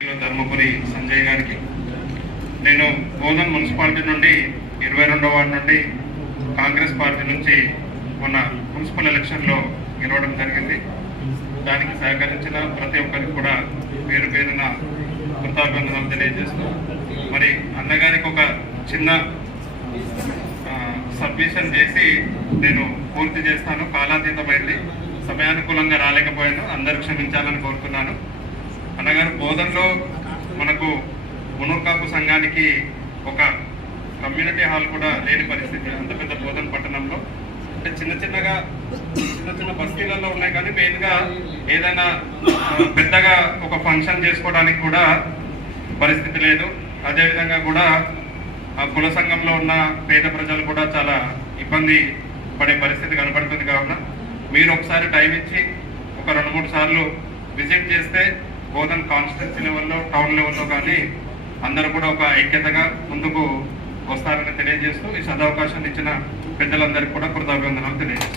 ధర్మపురి సంజయ్ గారికి నేను బోధన్ మున్సిపాలిటీ నుండి 22వ వార్డు నుండి కాంగ్రెస్ పార్టీ నుంచి మొన్న మున్సిపల్ ఎలక్షన్లో గెలవడం జరిగింది. దానికి సహకరించిన ప్రతి ఒక్కరికి కూడా పేరు పేరున కృతజ్ఞతలు తెలియజేస్తూ మరి అన్నగారికి ఒక చిన్న సబ్మిషన్ చేసి నేను పూర్తి చేస్తాను. కాలాతీతమైంది, సమయానుకూలంగా రాలేకపోయాను, అందరూ క్షమించాలని కోరుతున్నాను. అన్నగారు బోధన్లో మనకు మునూర్కాపు సంఘానికి ఒక కమ్యూనిటీ హాల్ కూడా లేని పరిస్థితి. అంత పెద్ద బోధన్ పట్టణంలో అంటే చిన్న చిన్న బస్తీలలో ఉన్నాయి, కానీ మెయిన్గా ఏదైనా పెద్దగా ఒక ఫంక్షన్ చేసుకోవడానికి కూడా పరిస్థితి లేదు. అదేవిధంగా కూడా ఆ కుల సంఘంలో ఉన్న పేద ప్రజలు కూడా చాలా ఇబ్బంది పడే పరిస్థితి కనబడుతుంది. కావున మీరు ఒకసారి టైం ఇచ్చి ఒక 2-3 సార్లు విజిట్ చేస్తే బోధన్ కాన్స్టిట్యున్సీ లెవెల్లో, టౌన్ లెవెల్లో కానీ అందరూ కూడా ఒక ఐక్యతగా ముందుకు వస్తారని తెలియజేస్తూ ఈ సదవకాశాన్ని ఇచ్చిన పెద్దలందరికీ కూడా కృతజ్ఞతలు తెలియజేస్తాను.